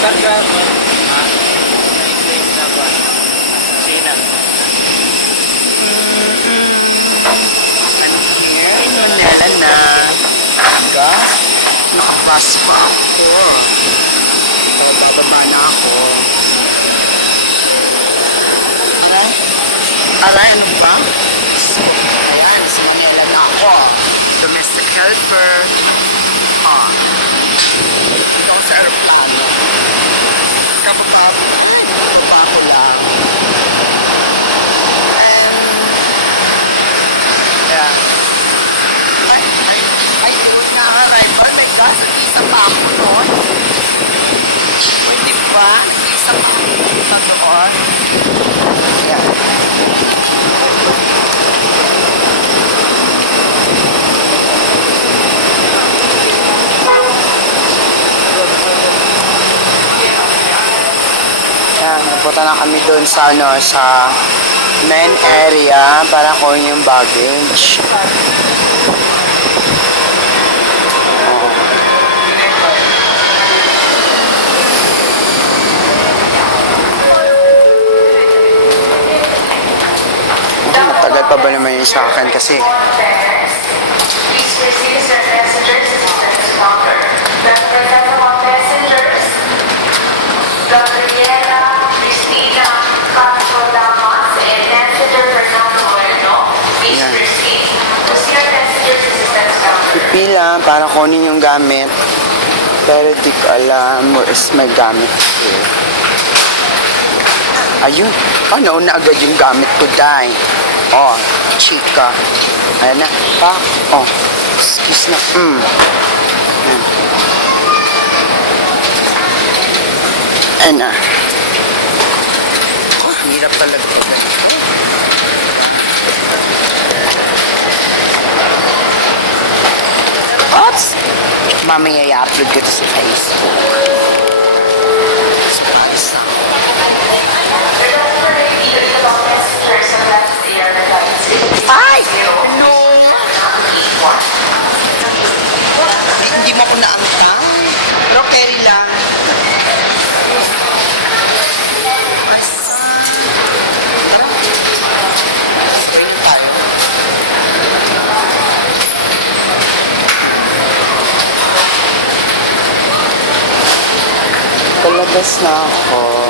Sargabon. Nice na ba? Sina? I'm here in Manila na. Diba? Nakabus pa ako. So, bababa na ako. Aray, ano ba? So, ayan, sa Manila na ako. Domestic helper. Dito ako sa aeroplano. Kababa ako lang. Yeah. Ay, doon na arrival. My gosh, nag-isa pa ako doon. Pwede ba? Nag-isa pa ako doon. Yeah. Yan, napunta na kami doon sa sa main area para kunin yung baggage. Matagal pa ba naman yung sa akin kasi pipila para kunin yung gamit pero di ko alam where is my gamit here. Ayun, nauna agad yung gamit ko dahil chika, ayan na pa, excuse na, ayan na, hirap talaga ito. Oops! Mamaya i-upload ko ito sa Facebook. Surprise na. Ay! No! Hindi mo ako naamtang. Pero carry lang. Asa? Tara. Spring tayo. Palabas na ako.